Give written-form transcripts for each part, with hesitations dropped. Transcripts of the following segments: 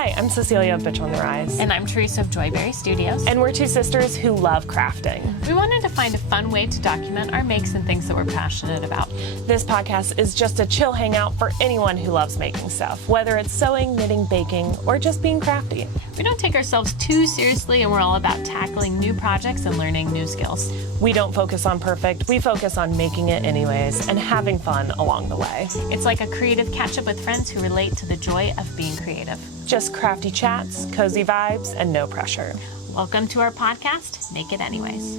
Hi, I'm Cecelia of Bitch on the Rise. And I'm Theresa of Joyberry Studios. And we're two sisters who love crafting. We wanted to find a fun way to document our makes and things that we're passionate about. This podcast is just a chill hangout for anyone who loves making stuff, whether it's sewing, knitting, baking, or just being crafty. We don't take ourselves too seriously, and we're all about tackling new projects and learning new skills. We don't focus on perfect, we focus on making it anyways and having fun along the way. It's like a creative catch-up with friends who relate to the joy of being creative. Just crafty chats, cozy vibes, and no pressure. Welcome to our podcast, Make It Anyways.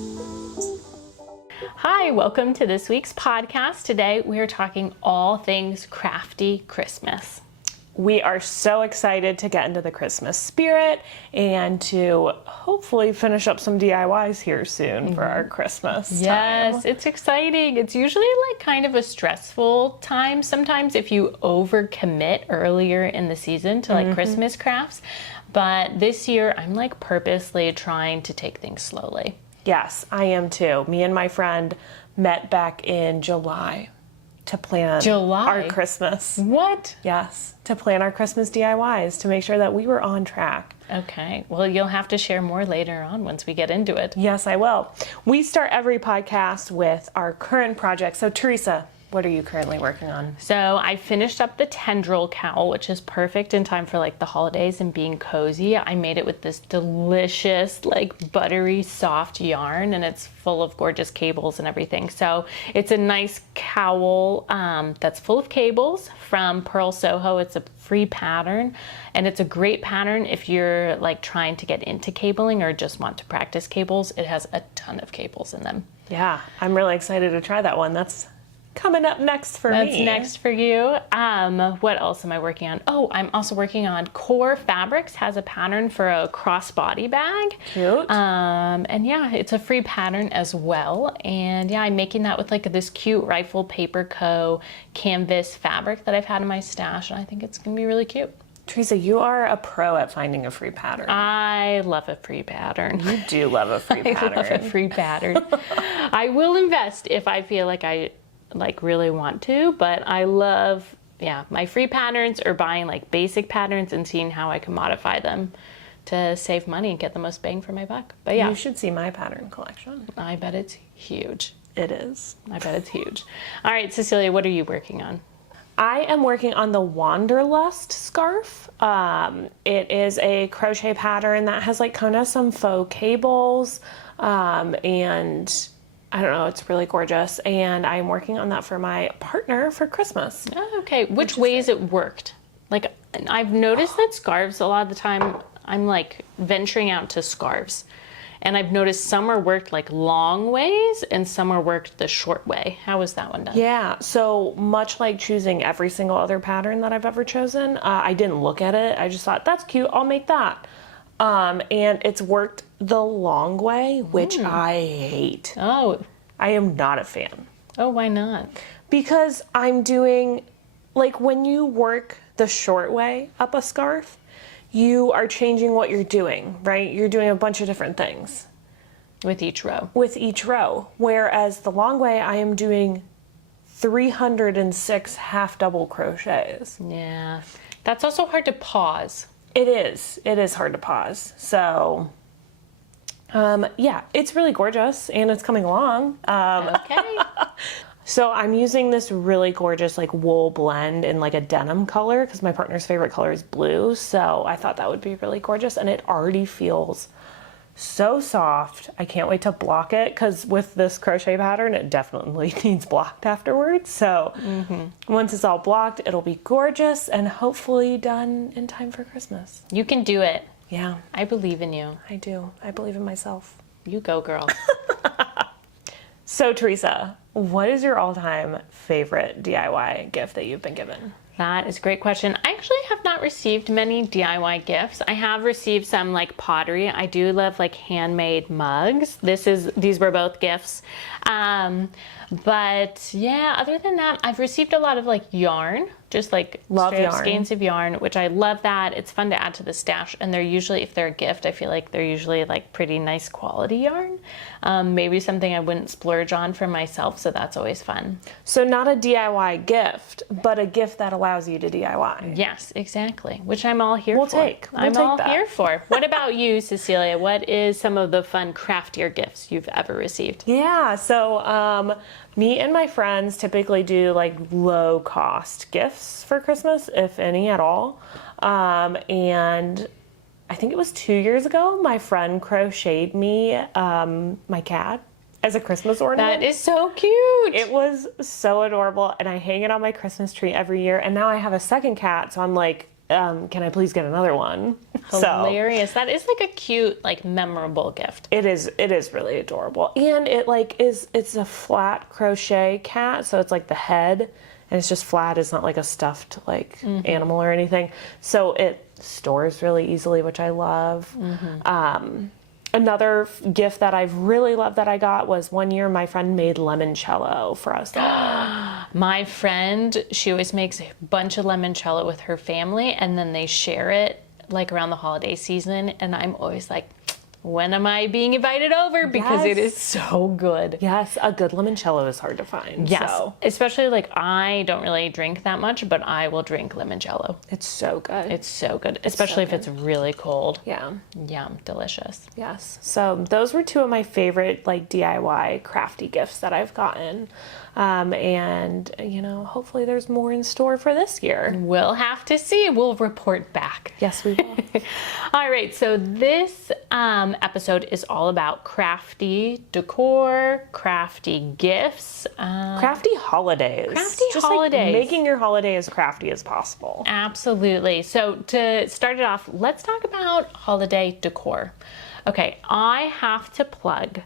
Hi, welcome to this week's podcast. Today we are talking all things crafty Christmas. We are so excited to get into the Christmas spirit and to hopefully finish up some DIYs here soon for our Christmas time. Yes, it's exciting. It's usually like kind of a stressful time sometimes if you overcommit earlier in the season to like Christmas crafts. But this year I'm like purposely trying to take things slowly. Yes, I am too. Me and my friend met back in July to plan our Christmas. What? Yes, to plan our Christmas DIYs to make sure that we were on track. Okay, well, you'll have to share more later on once we get into it. Yes, I will. We start every podcast with our current project. So, Theresa, what are you currently working on? So I finished up the Tendril Cowl, which is perfect in time for like the holidays and being cozy. I made it with this delicious, like buttery, soft yarn, and it's full of gorgeous cables and everything. So it's a nice cowl that's full of cables from Pearl Soho. It's a free pattern, and it's a great pattern if you're like trying to get into cabling or just want to practice cables. It has a ton of cables in them. Yeah, I'm really excited to try that one. That's coming up next for me. That's next for you. What else am I working on? Oh, I'm also working on Core Fabrics, has a pattern for a crossbody bag. Cute. And yeah, it's a free pattern as well. And yeah, I'm making that with like this cute Rifle Paper Co. canvas fabric that I've had in my stash, and I think it's gonna be really cute. Theresa, you are a pro at finding a free pattern. I love a free pattern. You do love a free pattern. I love a free pattern. I will invest if I feel like I really want to, but I love, my free patterns or buying like basic patterns and seeing how I can modify them to save money and get the most bang for my buck. But yeah. You should see my pattern collection. I bet it's huge. It is. I bet it's huge. All right, Cecelia, what are you working on? I am working on the Wanderlust Scarf. It is a crochet pattern that has like kind of some faux cables, and I don't know, it's really gorgeous, and I'm working on that for my partner for Christmas. Oh, okay, which ways it worked? Like, I've noticed that scarves, a lot of the time, I'm like venturing out to scarves, and I've noticed some are worked like long ways, and some are worked the short way. How was that one done? Yeah, so much like choosing every single other pattern that I've ever chosen, I didn't look at it. I just thought, that's cute, I'll make that. And it's worked the long way, which I hate. Oh. I am not a fan. Oh, why not? Because I'm doing, like when you work the short way up a scarf, you are changing what you're doing, right? You're doing a bunch of different things. With each row. With each row. Whereas the long way, I am doing 306 half double crochets. Yeah. That's also hard to pause. It is. It is hard to pause. So, yeah, it's really gorgeous and it's coming along. Okay. So I'm using this really gorgeous like wool blend in like a denim color because my partner's favorite color is blue. So I thought that would be really gorgeous, and it already feels so soft. I can't wait to block it because with this crochet pattern, it definitely needs blocked afterwards. So once it's all blocked, it'll be gorgeous and hopefully done in time for Christmas. You can do it. Yeah. I believe in you. I do. I believe in myself. You go, girl. So, Theresa, what is your all-time favorite DIY gift that you've been given? That is a great question. I actually have not received many DIY gifts. I have received some like pottery. I do love like handmade mugs. These were both gifts. But yeah, other than that, I've received a lot of like yarn. just like Love straight up yarn. skeins of yarn, which I love that. It's fun to add to the stash, and they're usually, if they're a gift, I feel like they're usually like pretty nice quality yarn. Maybe something I wouldn't splurge on for myself, so that's always fun. So not a DIY gift, but a gift that allows you to DIY. Yes, exactly, which I'm all here We'll for. take I'm all that. here for. What about you, Cecelia? What is some of the fun craftier gifts you've ever received? Yeah, so me and my friends typically do like low cost gifts for Christmas, if any at all. And I think it was 2 years ago, my friend crocheted me my cat as a Christmas ornament. That is so cute. It was so adorable, and I hang it on my Christmas tree every year. And now I have a second cat, so I'm like, can I please get another one? Hilarious. That is like a cute, like memorable gift. It is really adorable. And it like it's a flat crochet cat, so it's like the head and it's just flat. It's not like a stuffed like animal or anything. So it stores really easily, which I love. Another gift that I've really loved that I got was one year my friend made limoncello for us all. My friend, she always makes a bunch of limoncello with her family, and then they share it like around the holiday season, and I'm always like, when am I being invited over? Because it is so good. Yes, a good limoncello is hard to find. Yes, So especially like I don't really drink that much, but I will drink limoncello. it's so good. It's so good, especially if it's really cold. Yeah. Yum, delicious. Yes. So those were two of my favorite like DIY crafty gifts that I've gotten. And you know, hopefully there's more in store for this year. We'll have to see. We'll report back. Yes, we will. All right, so this episode is all about crafty decor, crafty gifts. Crafty holidays. Crafty Just holidays. Like making your holiday as crafty as possible. Absolutely. So to start it off, let's talk about holiday decor. Okay, I have to plug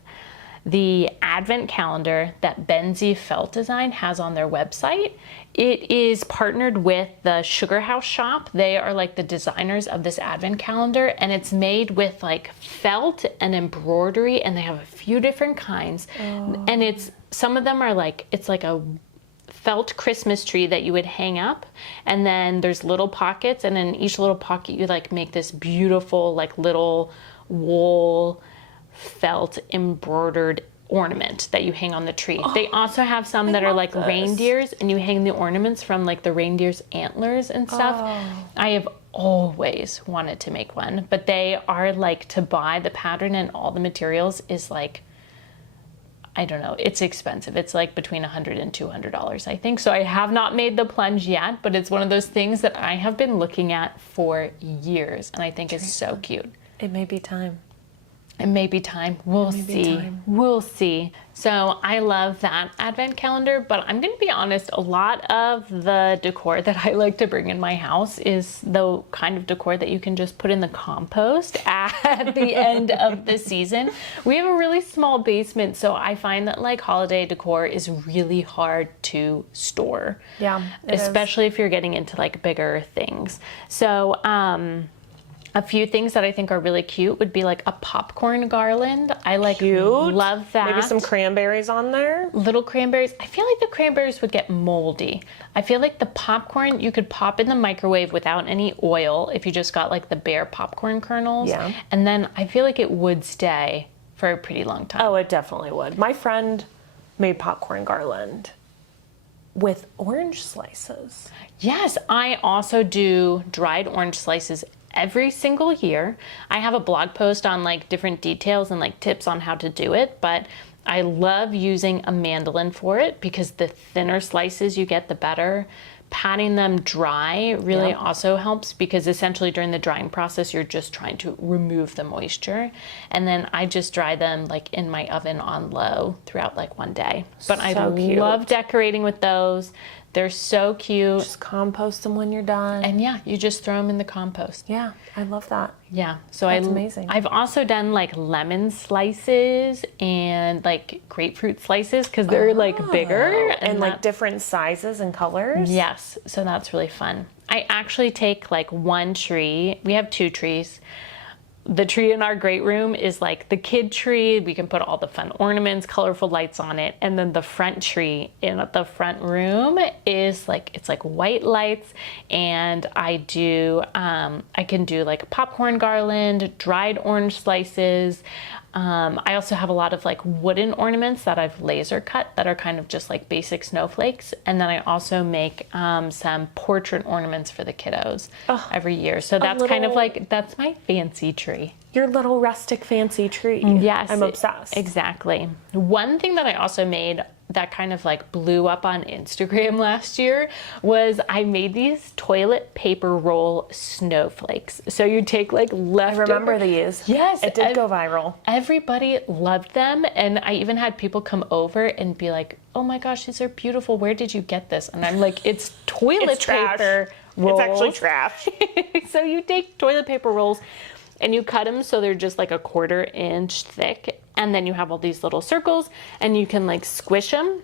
the advent calendar that Benzie Felt Design has on their website. It is partnered with the Sugar House shop. They are like the designers of this advent calendar, and it's made with like felt and embroidery, and they have a few different kinds. And it's, some of them are like, it's like a felt Christmas tree that you would hang up, and then there's little pockets, and in each little pocket you like make this beautiful like little wool felt embroidered ornament that you hang on the tree. They also have some that are like this. reindeers, and you hang the ornaments from like the reindeer's antlers and stuff. I have always wanted to make one, but they are like, to buy the pattern and all the materials is like, I don't know, it's expensive. It's like between $100 and $200, I think. So I have not made the plunge yet, but it's one of those things that I have been looking at for years, and I think is so cute. It may be time. It may be time. We'll see. We'll see. So I love that advent calendar, but I'm going to be honest, a lot of the decor that I like to bring in my house is the kind of decor that you can just put in the compost at the end of the season. We have a really small basement, so I find that like holiday decor is really hard to store. Yeah, especially if you're getting into like bigger things. So, a few things that I think are really cute would be like a popcorn garland. I like love that. Maybe some cranberries on there. Little cranberries. I feel like the cranberries would get moldy. I feel like the popcorn you could pop in the microwave without any oil if you just got like the bare popcorn kernels. Yeah. And then I feel like it would stay for a pretty long time. Oh, it definitely would. My friend made popcorn garland with orange slices. Yes, I also do dried orange slices every single year. I have a blog post on like different details and like tips on how to do it, but I love using a mandolin for it because the thinner slices you get, the better. Patting them dry really also helps, because essentially during the drying process, you're just trying to remove the moisture. And then I just dry them like in my oven on low throughout like one day. But I love decorating with those. They're so cute. Just compost them when you're done. And yeah, you just throw them in the compost. Yeah, I love that. Yeah, so That's amazing. I've also done like lemon slices and like grapefruit slices because they're like bigger and like different sizes and colors. Yes, so that's really fun. I actually take like one tree. We have two trees. the tree in our great room is like the kid tree. We can put all the fun ornaments, colorful lights on it. And then the front tree in the front room is like, it's like white lights. And I can do like a popcorn garland, dried orange slices. I also have a lot of like wooden ornaments that I've laser cut that are kind of just like basic snowflakes. And then I also make some portrait ornaments for the kiddos every year. So that's kind of like, that's my fancy tree. Your little rustic fancy tree. Yes. I'm obsessed. Exactly. One thing that I also made that kind of like blew up on Instagram last year was I made these toilet paper roll snowflakes. So you take like leftover. I remember these. Yes. It did go viral. Everybody loved them. And I even had people come over and be like, oh my gosh, these are beautiful. Where did you get this? And I'm like, it's toilet paper rolls. It's actually trash. So you take toilet paper rolls and you cut them so they're just like a 1/4 inch thick. And then you have all these little circles and you can like squish them.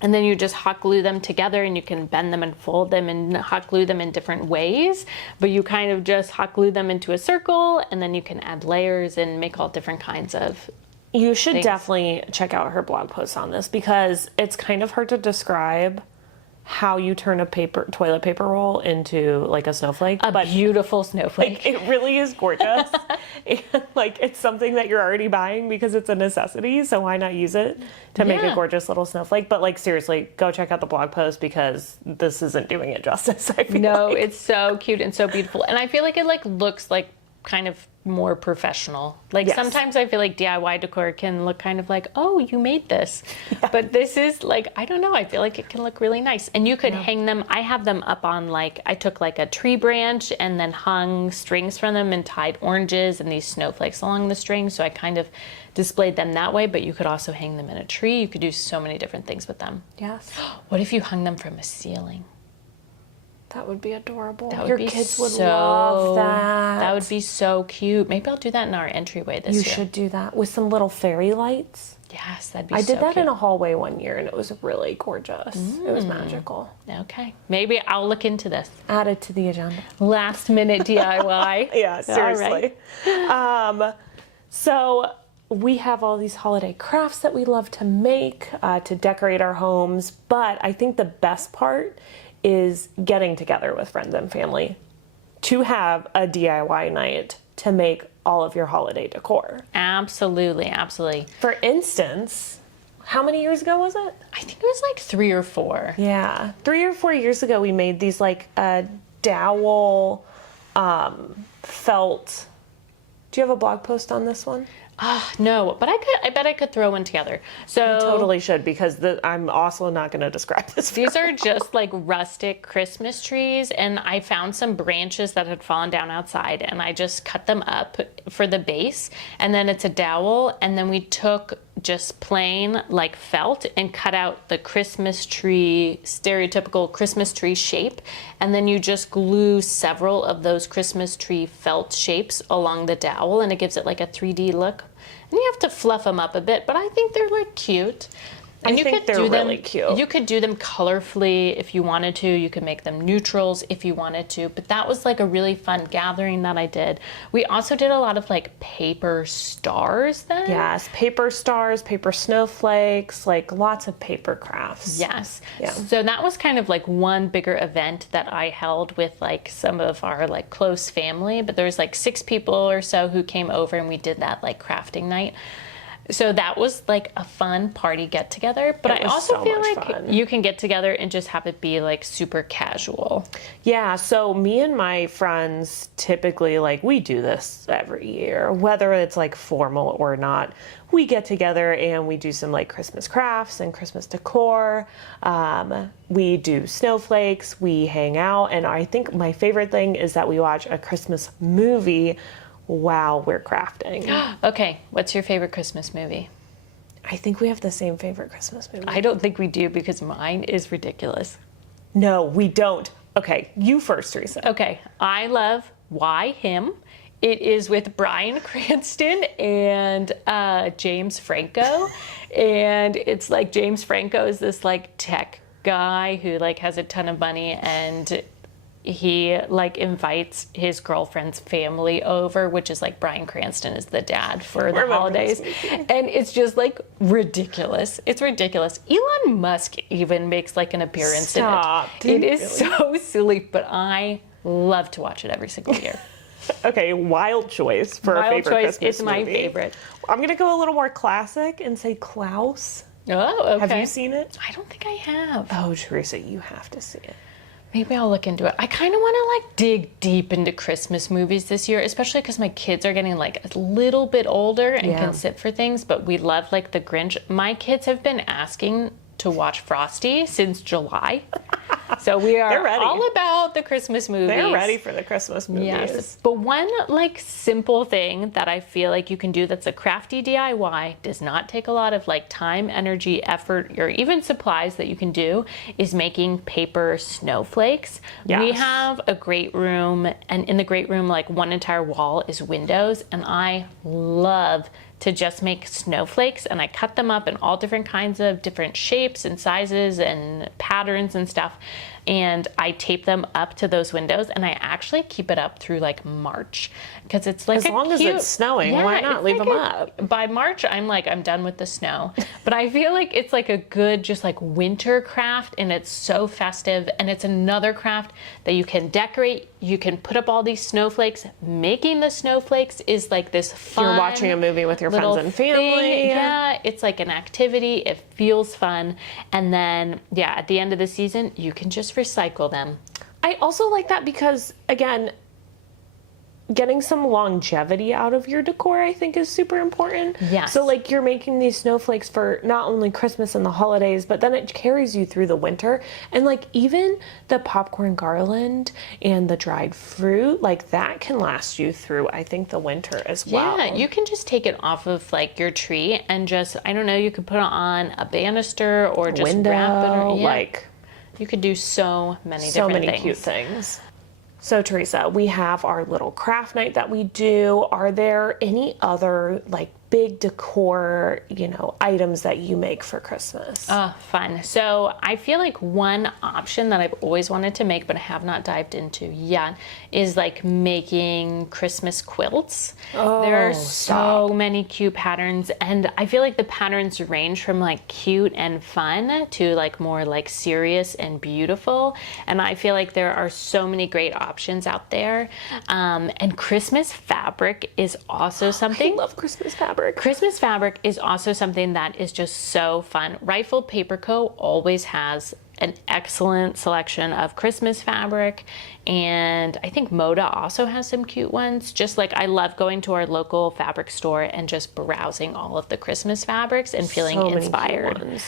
And then you just hot glue them together and you can bend them and fold them and hot glue them in different ways. But you kind of just hot glue them into a circle and then you can add layers and make all different kinds of You should things. definitely check out her blog post on this because it's kind of hard to describe how you turn a toilet paper roll into like a snowflake. A beautiful snowflake. It really is gorgeous. And like it's something that you're already buying because it's a necessity, so why not use it to make a gorgeous little snowflake? But like seriously, go check out the blog post because this isn't doing it justice. I feel No, like. it's so cute and so beautiful. And I feel like it like looks like kind of more professional. Like Yes. sometimes I feel like DIY decor can look kind of like, oh, you made this. Yeah. But this is like, I don't know, I feel like it can look really nice. And you could hang them, I have them up on like, I took like a tree branch and then hung strings from them and tied oranges and these snowflakes along the string. So I kind of displayed them that way, but you could also hang them in a tree. You could do so many different things with them. Yes. What if you hung them from a ceiling? That would be adorable. That would Your be kids would so, love that. That would be so cute. Maybe I'll do that in our entryway this You year. should do that with some little fairy lights. Yes, that'd be I so did that cute. in a hallway one year and it was really gorgeous. It was magical. Okay. Maybe I'll look into this. Add it to the agenda. Last minute DIY. Yeah, seriously. So we have all these holiday crafts that we love to make to decorate our homes, but I think the best part is getting together with friends and family to have a DIY night to make all of your holiday decor. Absolutely, absolutely. For instance, how many years ago was it? I think it was like 3 or 4. Yeah, 3 or 4 years ago we made these like dowel felt. Do you have a blog post on this one? No, but I bet I could throw one together. So Totally should because I'm also not going to describe this. these are just like rustic Christmas trees, and I found some branches that had fallen down outside, and I just cut them up for the base, and then it's a dowel, and then we took just plain like felt and cut out the Christmas tree, stereotypical Christmas tree shape, and then you just glue several of those Christmas tree felt shapes along the dowel, and it gives it like a 3D look. And you have to fluff them up a bit, but I think they're like cute. And I you think could they're do them, really cute. You could do them colorfully if you wanted to. You could make them neutrals if you wanted to. But that was like a really fun gathering that I did. We also did a lot of like paper stars then. Yes, paper stars, paper snowflakes, like lots of paper crafts. Yes. Yeah. So that was kind of like one bigger event that I held with like some of our like close family. But there was like 6 people or so who came over and we did that like crafting night. So that was like a fun party get together, but I also so feel much like fun. you can get together and just have it be like super casual. Yeah, so me and my friends typically, like, we do this every year, whether it's like formal or not. We get together and we do some like Christmas crafts and Christmas decor. We do snowflakes, we hang out, and I think my favorite thing is that we watch a Christmas movie while we're crafting. Okay, what's your favorite Christmas movie? I think we have the same favorite Christmas movie. I don't think we do because mine is ridiculous. No, we don't. Okay, you first, Theresa. Okay, I love Why Him. It is with Bryan Cranston and James Franco. And it's like James Franco is this like tech guy who like has a ton of money, and he like invites his girlfriend's family over, which is like Bryan Cranston is the dad for the holidays. And it's just like ridiculous. It's ridiculous. Elon Musk even makes like an appearance in it. It is so silly, but I love to watch it every single year. Okay, wild choice for a favorite Christmas movie. It's my favorite. I'm gonna go a little more classic and say Klaus. Oh, okay. Have you seen it? I don't think I have. Oh, Theresa, you have to see it. Maybe I'll look into it. I kind of want to like dig deep into Christmas movies this year, especially because my kids are getting like a little bit older and can sit for things, but we love like The Grinch. My kids have been asking to watch Frosty since July. So we are all about the Christmas movies. They're ready for the Christmas movies. Yes. But one like simple thing that I feel like you can do that's a crafty DIY, does not take a lot of like time, energy, effort, or even supplies that you can do, is making paper snowflakes. Yes. We have a great room, and in the great room, like one entire wall is windows, and I love to just make snowflakes, and I cut them up in all different kinds of different shapes and sizes and patterns and stuff, and I tape them up to those windows, and I actually keep it up through like March, because it's like as long as it's snowing, why not leave them up? By March, I'm done with the snow. But I feel like it's like a good just like winter craft, and it's so festive, and it's another craft that you can decorate. You can put up all these snowflakes. Making the snowflakes is like this fun. You're watching a movie with your friends and family. Thing. Yeah, it's like an activity. It feels fun. And then, yeah, at the end of the season, you can just recycle them. I also like that because, again, getting some longevity out of your decor, I think, is super important. Yes. So, like, you're making these snowflakes for not only Christmas and the holidays, but then it carries you through the winter. And, like, even the popcorn garland and the dried fruit, like, that can last you through, I think, the winter as well. Yeah, you can just take it off of, like, your tree and just, I don't know, you could put it on a banister or just window, wrap it. Or, like, you could do so many different things. cute things. So, Theresa, we have our little craft night that we do. Are there any other, like, big decor, items that you make for Christmas? Oh, fun. So I feel like one option that I've always wanted to make, but I have not dived into yet, is like making Christmas quilts. Oh, there are so many cute patterns, and I feel like the patterns range from like cute and fun to like more like serious and beautiful. And I feel like there are so many great options out there. And Christmas fabric is also something. I love Christmas fabric. Christmas fabric is also something that is just so fun. Rifle Paper Co. always has an excellent selection of Christmas fabric, and I think Moda also has some cute ones. Just like I love going to our local fabric store and just browsing all of the Christmas fabrics and feeling inspired.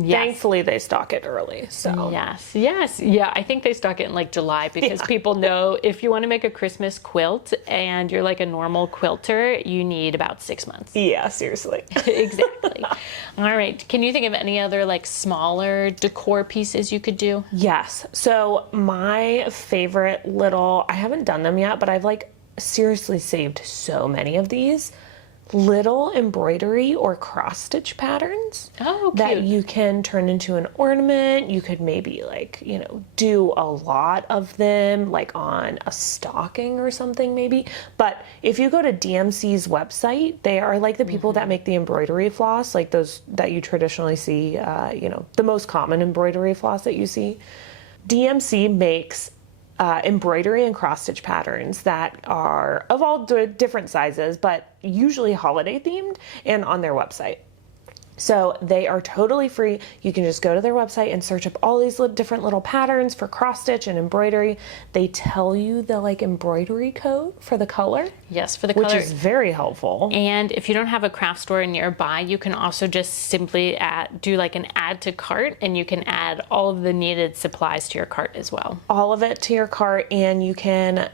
Yes. Thankfully, they stock it early. So yes. Yeah, I think they stock it in like July because people know if you want to make a Christmas quilt and you're like a normal quilter, you need about 6 months. Yeah, seriously. Exactly. All right. Can you think of any other like smaller decor pieces you could do? Yes. So my favorite I haven't done them yet, but I've like seriously saved so many of these little embroidery or cross stitch patterns that you can turn into an ornament. You could maybe like, do a lot of them like on a stocking or something maybe. But if you go to DMC's website, they are like the people that make the embroidery floss, like those that you traditionally see, the most common embroidery floss that you see. DMC makes embroidery and cross-stitch patterns that are of all different sizes, but usually holiday themed and on their website. So they are totally free. You can just go to their website and search up all these different little patterns for cross-stitch and embroidery. They tell you the like embroidery code for the color. Yes, for the color. Which is very helpful. And if you don't have a craft store nearby, you can also just simply do like an add to cart, and you can add all of the needed supplies to your cart as well. All of it to your cart, and you can,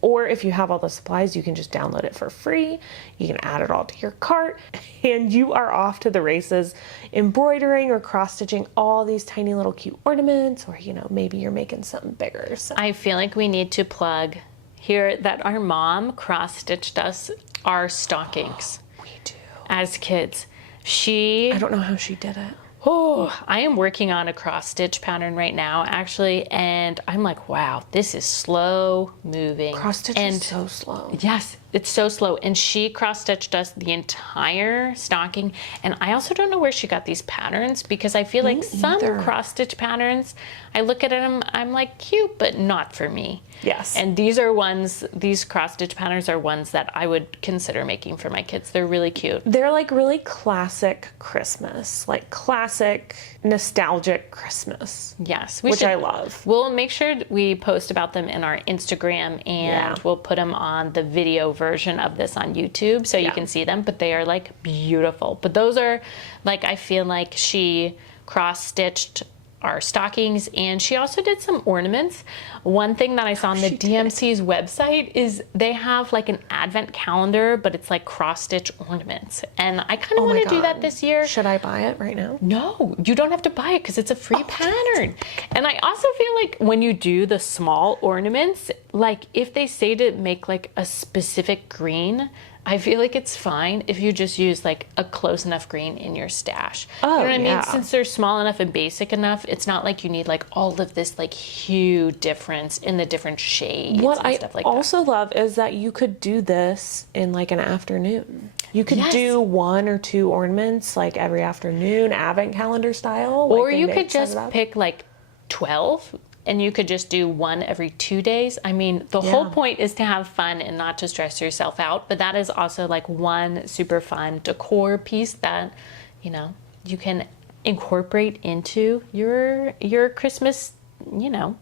or if you have all the supplies, you can just download it for free. You can add it all to your cart, and you are off to the races, embroidering or cross-stitching all these tiny little cute ornaments, or, maybe you're making something bigger. So. I feel like we need to plug here that our mom cross-stitched us our stockings. We do. As kids. I don't know how she did it. Oh, I am working on a cross stitch pattern right now, actually, and I'm like, wow, this is slow moving. Cross stitch is so slow. Yes, it's so slow. And she cross stitched us the entire stocking. And I also don't know where she got these patterns, because I feel like some cross stitch patterns, I look at them, I'm like, cute, but not for me. Yes. And these cross stitch patterns are ones that I would consider making for my kids. They're really cute. They're like really classic Christmas, like classic nostalgic Christmas. Yes. Which I love. We'll make sure we post about them in our Instagram, and we'll put them on the video version of this on YouTube so you can see them, but they are like beautiful. But those are like, I feel like she cross stitched our stockings, and she also did some ornaments. One thing that I saw on the DMC's website is they have like an advent calendar, but it's like cross stitch ornaments, and I kind of want to do that this year. Should I buy it right now? No, you don't have to buy it because it's a free pattern. And I also feel like when you do the small ornaments, like if they say to make like a specific green, I feel like it's fine if you just use like a close enough green in your stash. You know what I mean? Since they're small enough and basic enough, it's not like you need like all of this like huge difference in the different shades and stuff like that. What I also love is that you could do this in like an afternoon. You could do 1 or 2 ornaments like every afternoon, advent calendar style. Or you could just pick like 12. And you could just do 1 every 2 days. I mean, the whole point is to have fun and not to stress yourself out. But that is also like one super fun decor piece that, you know, you can incorporate into your Christmas, you know.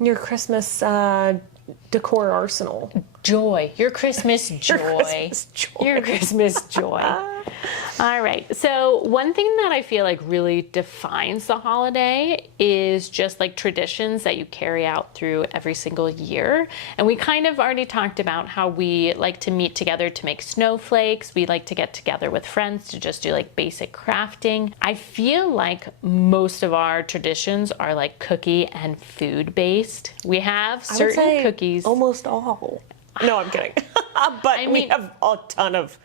Your Christmas decor arsenal. Joy. Your Christmas joy. Your Christmas joy. Your Christmas joy. All right. So one thing that I feel like really defines the holiday is just like traditions that you carry out through every single year. And we kind of already talked about how we like to meet together to make snowflakes. We like to get together with friends to just do like basic crafting. I feel like most of our traditions are like cookie and food based. We have certain cookies. Almost all. No, I'm kidding. But we have a ton of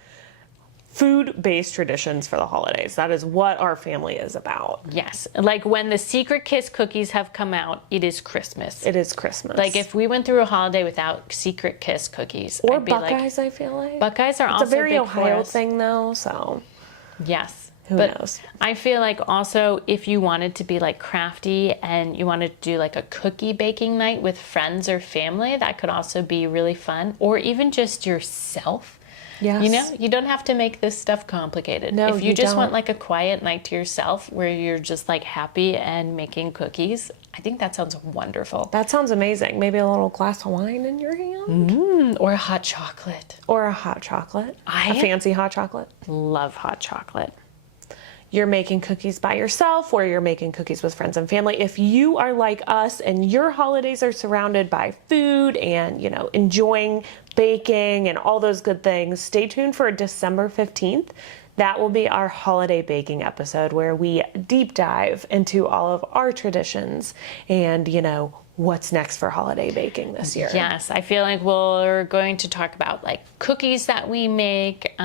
food-based traditions for the holidays. That is what our family is about. Yes. Like when the Secret Kiss cookies have come out, it is Christmas. It is Christmas. Like if we went through a holiday without Secret Kiss cookies, or I'd be Buckeyes, I feel like. Buckeyes are also a very big Ohio thing though, so. Yes. Who knows? I feel like also if you wanted to be like crafty and you wanted to do like a cookie baking night with friends or family, that could also be really fun. Or even just yourself. Yes. You know, you don't have to make this stuff complicated. No, if you just want like a quiet night to yourself where you're just like happy and making cookies, I think that sounds wonderful. That sounds amazing. Maybe a little glass of wine in your hand. Or a hot chocolate. Or a hot chocolate. A fancy hot chocolate. Love hot chocolate. You're making cookies by yourself or you're making cookies with friends and family. If you are like us and your holidays are surrounded by food and, you know, enjoying baking and all those good things, stay tuned for December 15th. That will be our holiday baking episode where we deep dive into all of our traditions and, you know, what's next for holiday baking this year. Yes, I feel like we're going to talk about like cookies that we make,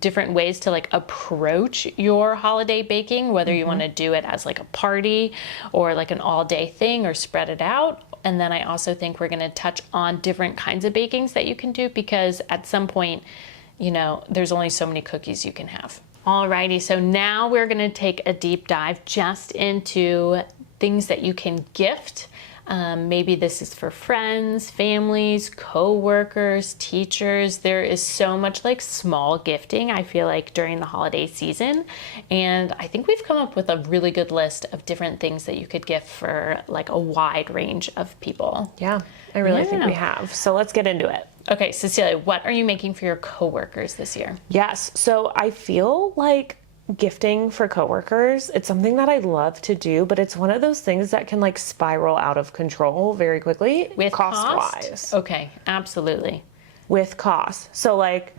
different ways to like approach your holiday baking, whether you want to do it as like a party or like an all day thing or spread it out. And then I also think we're going to touch on different kinds of bakings that you can do, because at some point, you know, there's only so many cookies you can have. Alrighty, so now we're going to take a deep dive just into things that you can gift. Maybe this is for friends, families, co-workers, teachers. There is so much like small gifting, I feel like, during the holiday season. And I think we've come up with a really good list of different things that you could gift for like a wide range of people. Yeah, I really think we have. So let's get into it. Okay, Cecelia, what are you making for your co-workers this year? Yes, so I feel like gifting for coworkers, it's something that I love to do, but it's one of those things that can like spiral out of control very quickly. With cost-wise. Okay, absolutely. With cost. So like,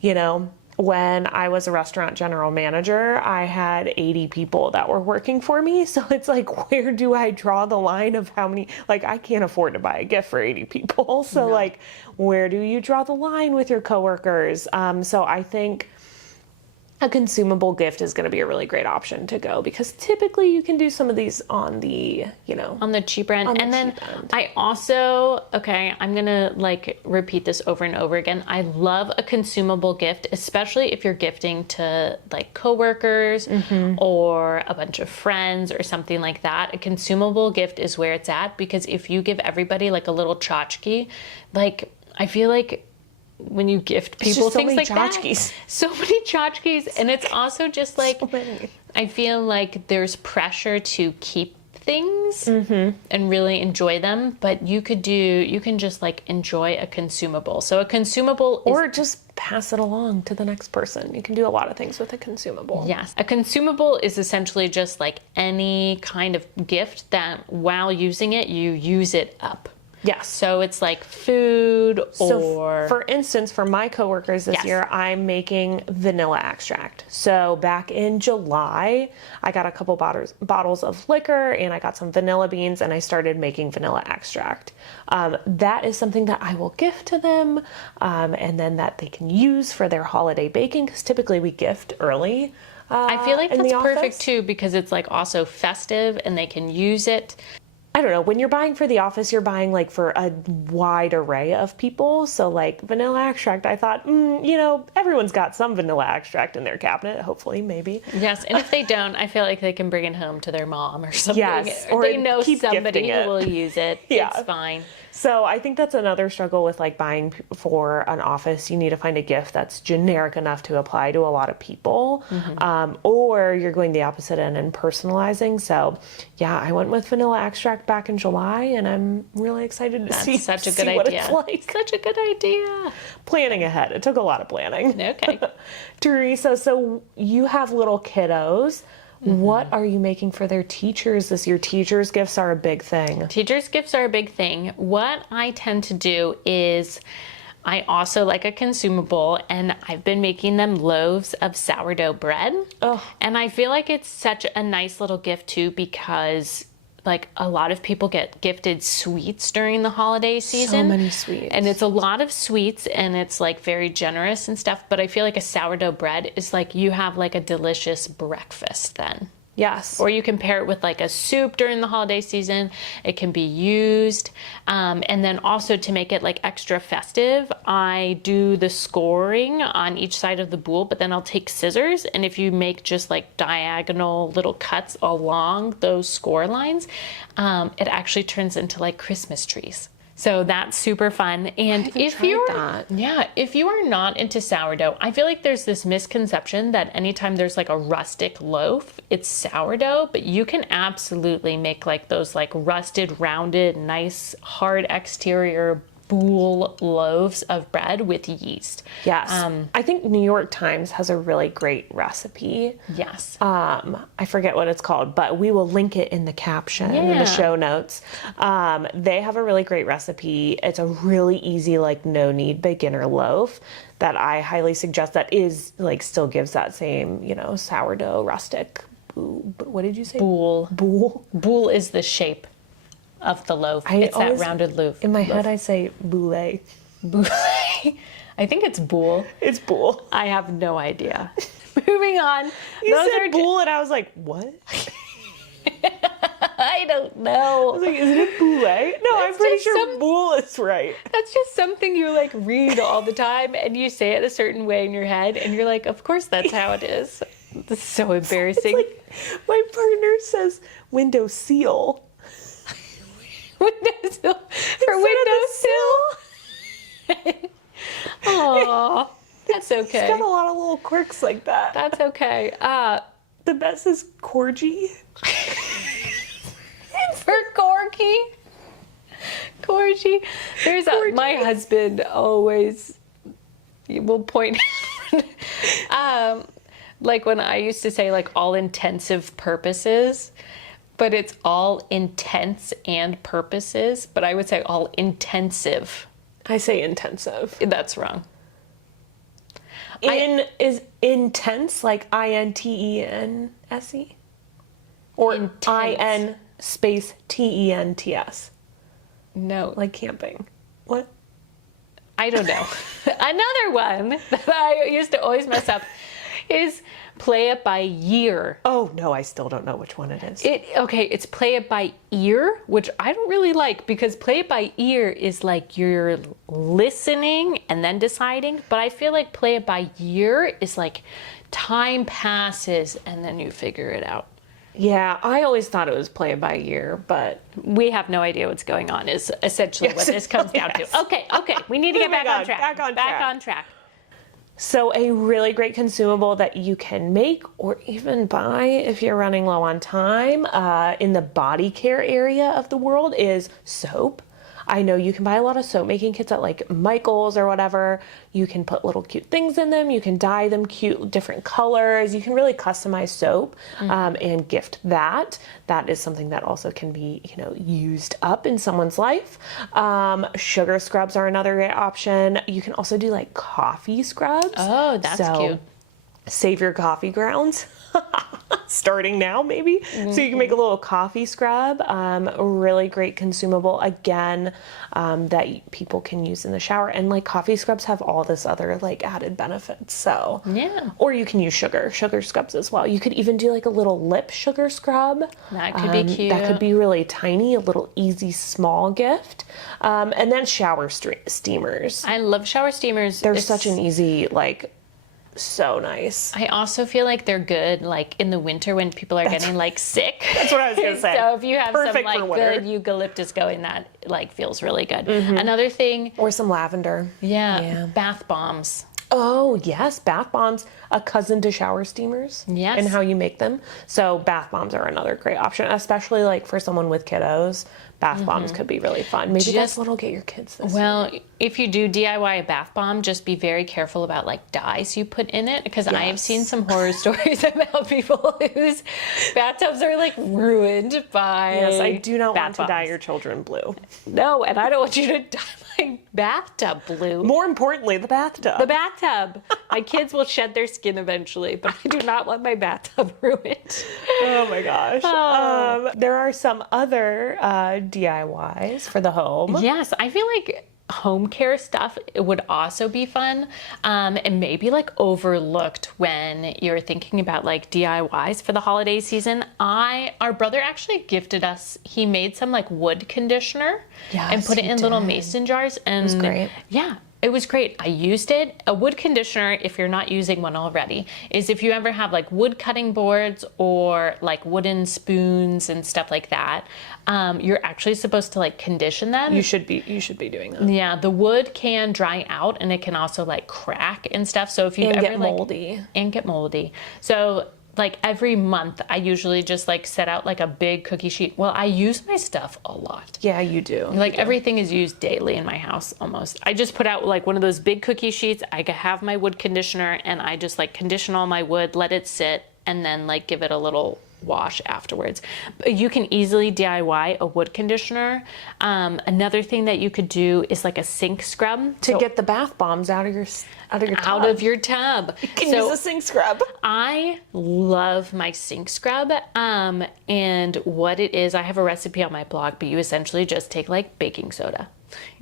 you know, when I was a restaurant general manager, I had 80 people that were working for me. So it's like, where do I draw the line of how many, like I can't afford to buy a gift for 80 people. So like, where do you draw the line with your coworkers? So I think a consumable gift is going to be a really great option to go, because typically you can do some of these on the, on the cheaper end. And then I also, okay, I'm going to like repeat this over and over again. I love a consumable gift, especially if you're gifting to like coworkers or a bunch of friends or something like that. A consumable gift is where it's at, because if you give everybody like a little tchotchke, like I feel like when you gift people things like tchotchkes. that, so many tchotchkes, and it's also just like I feel like there's pressure to keep things and really enjoy them, but you can just like enjoy a consumable. So a consumable or just pass it along to the next person. You can do a lot of things with a consumable. Yes, a consumable is essentially just like any kind of gift that while using it, you use it up. Yes. So it's like food or... So for instance, for my coworkers this year, I'm making vanilla extract. So back in July, I got a couple bottles of liquor and I got some vanilla beans and I started making vanilla extract. That is something that I will gift to them and then that they can use for their holiday baking, because typically we gift early. I feel like that's perfect too, because it's like also festive and they can use it. I don't know, when you're buying for the office, you're buying like for a wide array of people. So like vanilla extract, I thought, everyone's got some vanilla extract in their cabinet, hopefully, maybe. Yes, and if they don't, I feel like they can bring it home to their mom or something. Yes, or they know somebody who will use it. Yeah. It's fine. So I think that's another struggle with like buying for an office. You need to find a gift that's generic enough to apply to a lot of people, or you're going the opposite end and personalizing. So yeah, I went with vanilla extract back in July, and I'm really excited to see such a good what idea. it's like. Such a good idea. Planning ahead. It took a lot of planning. Okay. Theresa, so you have little kiddos. What are you making for their teachers this year? Teachers' gifts are a big thing. Teachers' gifts are a big thing. What I tend to do is I also like a consumable, and I've been making them loaves of sourdough bread. Oh. And I feel like it's such a nice little gift too, because like a lot of people get gifted sweets during the holiday season. So many sweets. And it's a lot of sweets, and it's like very generous and stuff. But I feel like a sourdough bread is like you have like a delicious breakfast then. Yes. Or you can pair it with like a soup during the holiday season. It can be used. And then also to make it like extra festive, I do the scoring on each side of the bowl, but then I'll take scissors. And if you make just like diagonal little cuts along those score lines, it actually turns into like Christmas trees. So that's super fun. And if you are not into sourdough, I feel like there's this misconception that anytime there's like a rustic loaf, it's sourdough, but you can absolutely make like those like rusted, rounded, nice, hard exterior boule loaves of bread with yeast. Yes. I think New York Times has a really great recipe. Yes. I forget what it's called, but we will link it in the caption in the show notes. They have a really great recipe. It's a really easy, like no knead beginner loaf that I highly suggest, that is like still gives that same, sourdough rustic. What did you say? Boule. Boule. Boule is the shape of the loaf. It's that rounded loaf. In my head, I say boule. Boule. I think it's boule. It's boule. I have no idea. Moving on. You said boule, and I was like, what? I don't know. I was like, isn't it boule? No, I'm pretty sure boule is right. That's just something you like read all the time, and you say it a certain way in your head, and you're like, of course that's how it is. This is so embarrassing. It's like, my partner says window seal. Windowsill for windowsill. Oh, that's okay. It's got a lot of little quirks like that. That's okay. The best is corgi. For corgi. Corgi. There's my husband always will point like when I used to say like all intensive purposes, but it's all intents and purposes, but I would say all intensive. I say intensive. That's wrong. Is intense like INTENSE? Or Intense. IN space TENTS? No. Like camping. What? I don't know. Another one that I used to always mess up. is play it by year. Oh, no, I still don't know which one it is. Okay, it's play it by ear, which I don't really like, because play it by ear is like you're listening and then deciding. But I feel like play it by year is like time passes and then you figure it out. Yeah, I always thought it was play it by ear, but We have no idea what's going on is essentially what this comes down to. Okay, we need to get back on track. Back on track. So a really great consumable that you can make or even buy if you're running low on time in the body care area of the world is soap. I know you can buy a lot of soap making kits at like Michael's or whatever. You can put little cute things in them. You can dye them cute, different colors. You can really customize soap and gift that. That is something that also can be, used up in someone's life. Sugar scrubs are another great option. You can also do like coffee scrubs. Oh, that's cute. Save your coffee grounds. Starting now, maybe. So you can make a little coffee scrub. A really great consumable, again, that people can use in the shower. And like coffee scrubs have all this other like added benefits. So yeah. Or you can use sugar scrubs as well. You could even do like a little lip sugar scrub. That could be cute. That could be really tiny, a little easy small gift. And then shower steamers. I love shower steamers. They're such an easy so nice. I also feel like they're good like in the winter when people are getting like sick. That's what I was gonna say. So if you have Perfect some for like winter. good eucalyptus going, that like feels really good. Another thing, Or some lavender. yeah, bath bombs. Oh, yes, bath bombs, a cousin to shower steamers. Yes. And how you make them. So bath bombs are another great option, especially like for someone with kiddos. Bath bombs could be really fun. Maybe that's what'll get your kids this Well, if you do DIY a bath bomb, just be very careful about like dyes you put in it, because I have seen some horror stories about people whose bathtubs are like ruined by Yes, I do not bath want to dye bombs. your children blue. No, and I don't want you to dye my bathtub blue. More importantly, the bathtub. The bathtub. My kids will shed their skin eventually, but I do not want my bathtub ruined. Oh my gosh. There are some other DIYs for the home. Yes, I feel like home care stuff would also be fun, and maybe like overlooked when you're thinking about like DIYs for the holiday season. Our brother actually gifted us, he made some like wood conditioner and put it in little mason jars, and it was great. Yeah, it was great. I used it. A wood conditioner, if you're not using one already, is if you ever have like wood cutting boards or like wooden spoons and stuff like that, you're actually supposed to like condition them. You should be doing that. Yeah, the wood can dry out and it can also like crack and stuff. So if you And ever get moldy. and get moldy. So like every month I usually just like set out like a big cookie sheet. Well, I use my stuff a lot. Yeah, you do. Like everything is used daily in my house almost. I just put out like one of those big cookie sheets. I have my wood conditioner and I just like condition all my wood, let it sit, and then like give it a little wash afterwards. But you can easily DIY a wood conditioner. Another thing that you could do is like a sink scrub to get the bath bombs out of your tub. out of your tub. You can use a sink scrub. I love my sink scrub, and what it is, I have a recipe on my blog, but you essentially just take like baking soda.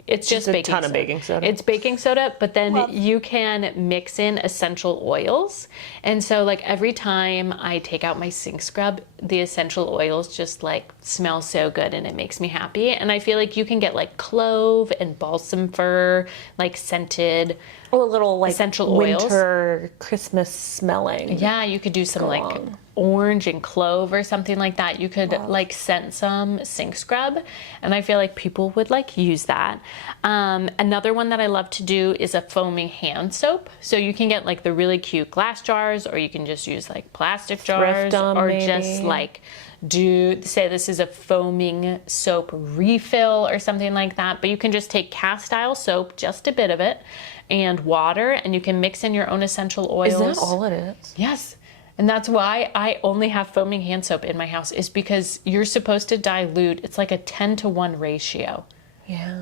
It's just a baking ton of soda. baking soda. It's baking soda, but then you can mix in essential oils. And so like every time I take out my sink scrub, the essential oils just like smell so good and it makes me happy. And I feel like you can get like clove and balsam fir, like scented. Oh, a little like essential oils. winter Christmas smelling. Yeah, you could do some like orange and clove or something like that. You could like scent some sink scrub, and I feel like people would like use that. Another one that I love to do is a foaming hand soap. So you can get like the really cute glass jars, or you can just use like plastic jars, or just like say this is a foaming soap refill or something like that. But you can just take cast iron soap, just a bit of it, and water, and you can mix in your own essential oils. Is that all it is? Yes. And that's why I only have foaming hand soap in my house, is because you're supposed to dilute, it's like a 10-to-1 ratio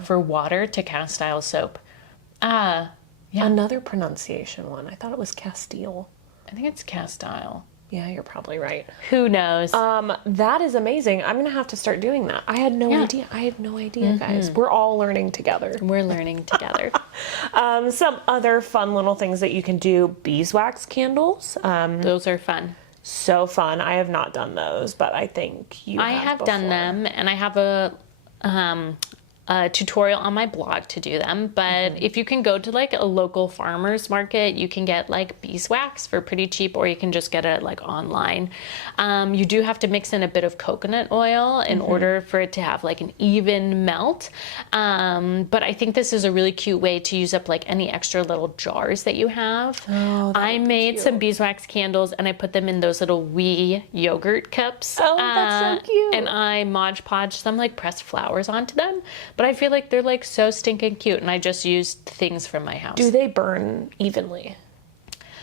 for water to cast iron soap. Another pronunciation one. I thought it was Castile. I think it's cast iron. Yeah, you're probably right. Who knows? That is amazing. I'm gonna have to start doing that. I had no idea. I had no idea, guys. We're all learning together. We're learning together. Some other fun little things that you can do: beeswax candles. Those are fun. So fun. I have not done those, but I think I have done them, and I have a tutorial on my blog to do them. But if you can go to like a local farmer's market, you can get like beeswax for pretty cheap, or you can just get it like online. You do have to mix in a bit of coconut oil in order for it to have like an even melt. But I think this is a really cute way to use up like any extra little jars that you have. Oh, I made some beeswax candles, and I put them in those little wee yogurt cups. Oh, that's so cute. And I Mod Podge some like pressed flowers onto them. But I feel like they're like so stinking cute, and I just used things from my house. Do they burn evenly?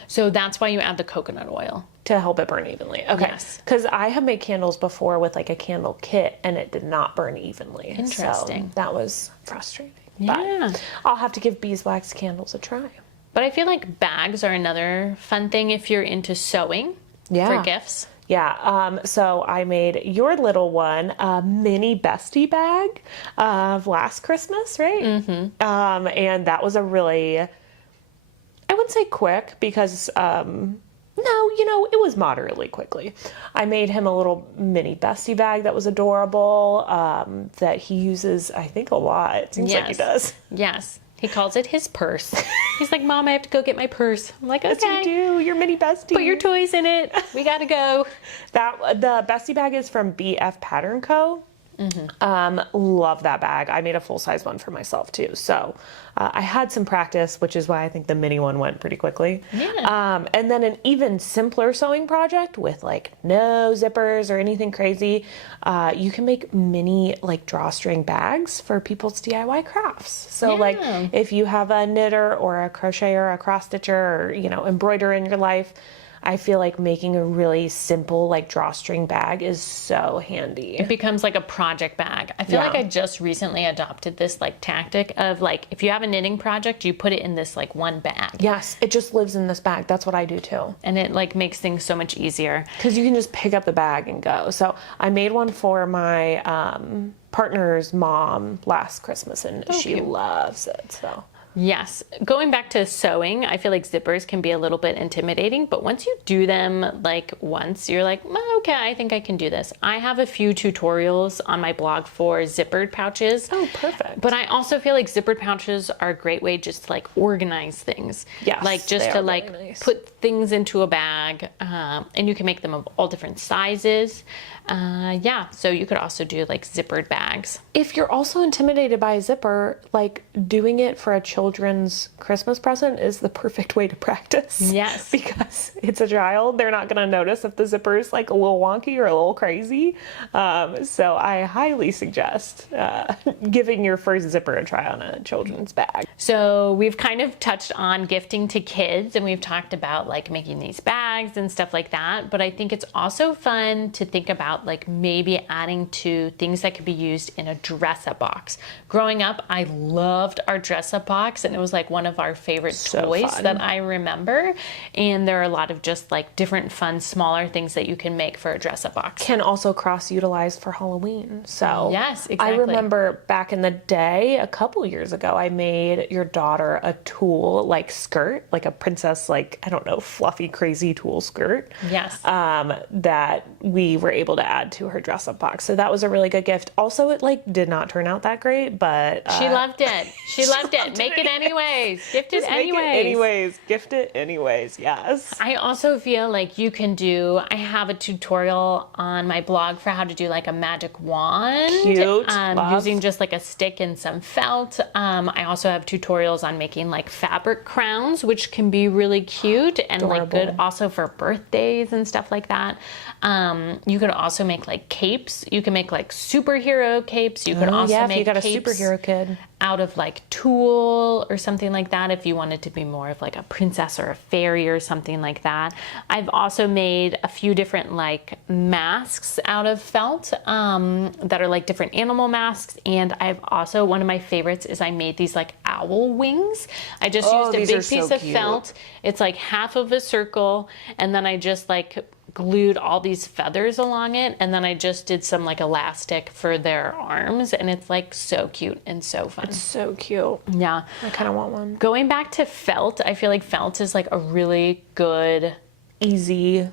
So that's why you add the coconut oil. To help it burn evenly. Okay. Yes. Because I have made candles before with like a candle kit, and it did not burn evenly. Interesting. So that was frustrating. Yeah. But I'll have to give beeswax candles a try. But I feel like bags are another fun thing if you're into sewing for gifts. Yeah, so I made your little one a mini bestie bag of last Christmas, right? And that was a really, I wouldn't say quick because, no, it was moderately quickly. I made him a little mini bestie bag that was adorable, that he uses, I think, a lot. It seems like he does. Yes. He calls it his purse. He's like, Mom, I have to go get my purse. I'm like, okay. Yes, you do. Your mini bestie. Put your toys in it. We gotta go. The bestie bag is from BF Pattern Co. Love that bag. I made a full-size one for myself too. So I had some practice, which is why I think the mini one went pretty quickly. Yeah. And then an even simpler sewing project with like no zippers or anything crazy. You can make mini like drawstring bags for people's DIY crafts. So like if you have a knitter or a crocheter, a cross stitcher, or embroiderer in your life, I feel like making a really simple like drawstring bag is so handy. It becomes like a project bag. I feel like I just recently adopted this like tactic of like, if you have a knitting project, you put it in this like one bag. Yes, it just lives in this bag. That's what I do too. And it like makes things so much easier. Because you can just pick up the bag and go. So I made one for my partner's mom last Christmas, and she loves it. So. Yes. Going back to sewing, I feel like zippers can be a little bit intimidating, but once you do them like once, you're like, okay, I think I can do this. I have a few tutorials on my blog for zippered pouches. Oh, perfect. But I also feel like zippered pouches are a great way just to like organize things. Yes, like just to like nice. Put things into a bag, and you can make them of all different sizes. So you could also do like zippered bags. If you're also intimidated by a zipper, like doing it for a children's Christmas present is the perfect way to practice. Yes. Because it's a child. They're not going to notice if the zipper is like a little wonky or a little crazy. So I highly suggest giving your first zipper a try on a children's bag. So we've kind of touched on gifting to kids, and we've talked about like making these bags and stuff like that. But I think it's also fun to think about like maybe adding to things that could be used in a dress-up box. Growing up, I loved our dress-up box, and it was like one of our favorite toys that I remember. And there are a lot of just like different fun, smaller things that you can make for a dress-up box. Can also cross-utilize for Halloween. So yes, exactly. I remember back in the day, a couple years ago, I made your daughter a tulle like skirt, like a princess, like, I don't know, fluffy, crazy tulle skirt. Yes. That we were able to add to her dress-up box. So that was a really good gift. Also, it like did not turn out that great, but she loved it. She loved it. Make it anyways. Gift it anyways. Gift it anyways. Yes. I also feel like you can do, I have a tutorial on my blog for how to do like a magic wand. Cute. Using just like a stick and some felt. I also have tutorials on making like fabric crowns, which can be really cute and like good also for birthdays and stuff like that. You could also make like capes. You can make like superhero capes. You could also make if you got capes a superhero kid out of like tulle or something like that if you wanted to be more of like a princess or a fairy or something like that. I've also made a few different like masks out of felt that are like different animal masks, and I've also, one of my favorites is I made these like owl wings. I just used a big piece of felt. It's like half of a circle, and then I just like glued all these feathers along it, and then I just did some like elastic for their arms, and it's like so cute and so fun. It's so cute. Yeah. I kind of want one. Going back to felt, I feel like felt is like a really good Easy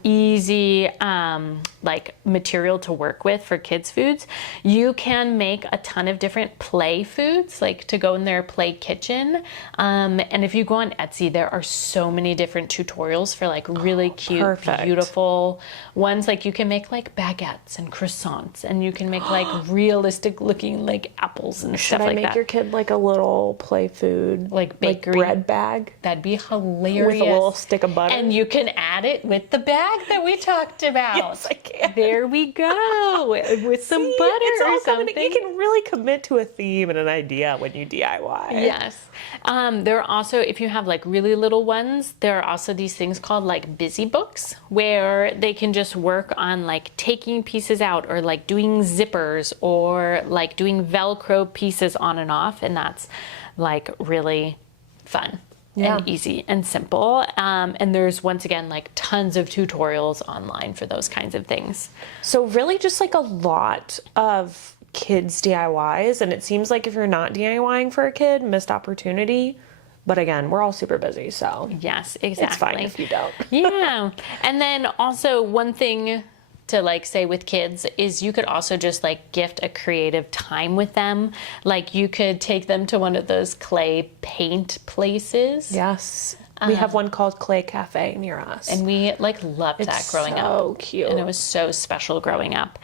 like material to work with for kids foods. You can make a ton of different play foods, like to go in their play kitchen, and if you go on Etsy, there are so many different tutorials for like really cute, beautiful ones. Like you can make like baguettes and croissants, and you can make like realistic looking like apples and stuff like that. Should I make your kid like a little play food, like bakery bread bag? That'd be hilarious. With a little stick of butter. And you can add it with the bag that we talked about. Yes, I can. There we go. With some butter or something. You can really commit to a theme and an idea when you DIY. Yes. There are also, if you have like really little ones, there are also these things called like busy books, where they can just work on like taking pieces out, or like doing zippers, or like doing Velcro pieces on and off. And that's like really fun. And easy and simple. And there's, once again, like tons of tutorials online for those kinds of things. So really just like a lot of kids DIYs. And it seems like if you're not DIYing for a kid, missed opportunity. But again, we're all super busy, so yes, exactly. It's fine if you don't. Yeah. And then also one thing to like say with kids is you could also just like gift a creative time with them. Like you could take them to one of those clay paint places. Yes. We have one called Clay Cafe near us. And we like loved that growing up. So cute. And it was so special growing up.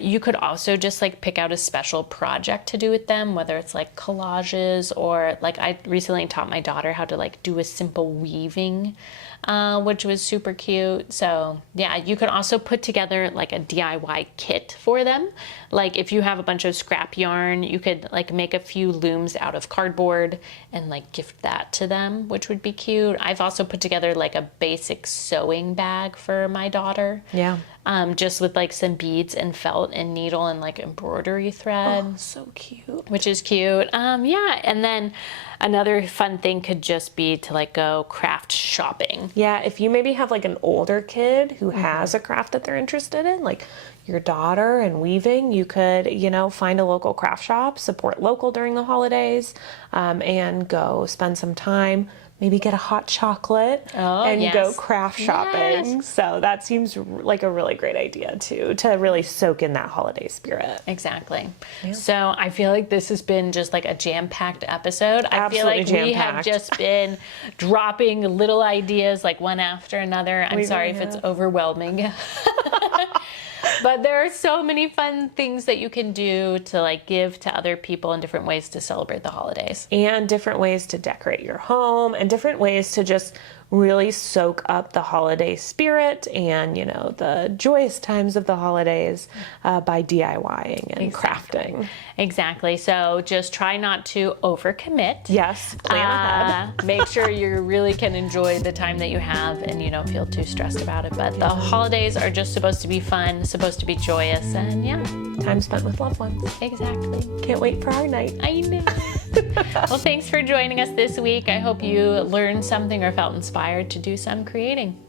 You could also just like pick out a special project to do with them, whether it's like collages, or like I recently taught my daughter how to like do a simple weaving, which was super cute. So yeah, you could also put together like a DIY kit for them. Like if you have a bunch of scrap yarn, you could like make a few looms out of cardboard and like gift that to them, which would be cute. I've also put together like a basic sewing bag for my daughter. Yeah. Just with like some beads and felt and needle and like embroidery thread. Oh, so cute. Which is cute. Yeah. And then another fun thing could just be to like go craft shopping. Yeah, if you maybe have like an older kid who has a craft that they're interested in, like your daughter and weaving, you could, find a local craft shop, support local during the holidays, and go spend some time. Maybe get a hot chocolate and go craft shopping. Yes. So that seems like a really great idea too, to really soak in that holiday spirit. Exactly. Yeah. So I feel like this has been just like a jam-packed episode. I feel Absolutely like jam-packed. we have just been dropping little ideas like one after another. I'm sorry if it's overwhelming. But there are so many fun things that you can do to like give to other people, and different ways to celebrate the holidays. And different ways to decorate your home, and different ways to just really soak up the holiday spirit and, the joyous times of the holidays by DIYing and crafting. Exactly. So just try not to overcommit. Yes, plan ahead. Make sure you really can enjoy the time that you have and you don't feel too stressed about it. But the holidays are just supposed to be fun, supposed to be joyous, and time spent with loved ones. Exactly. Can't wait for our night. I know. Well, thanks for joining us this week. I hope you learned something or felt inspired to do some creating.